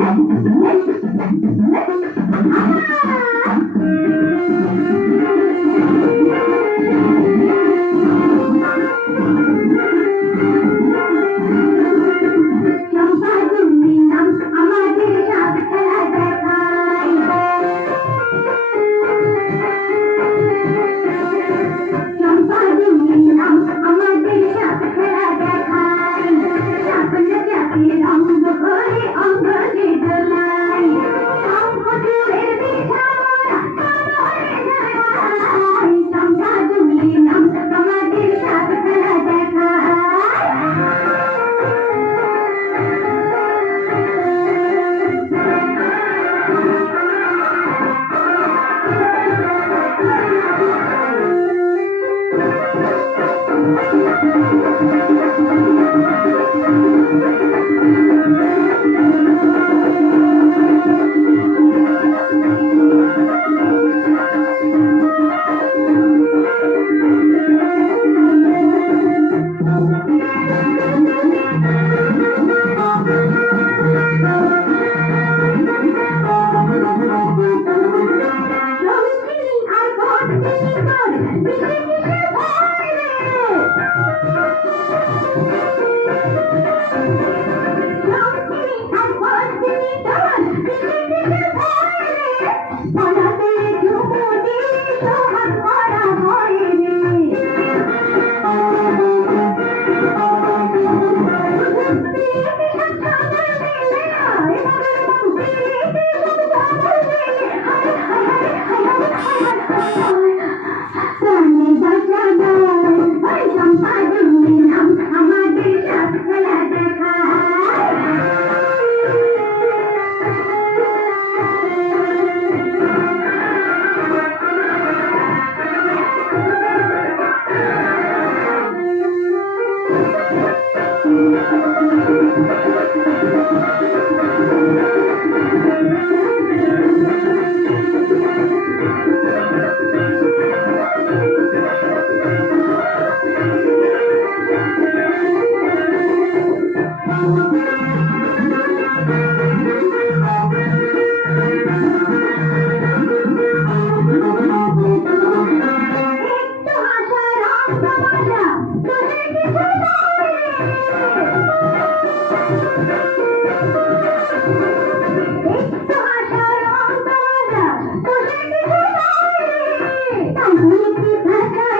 Thank you. की भरना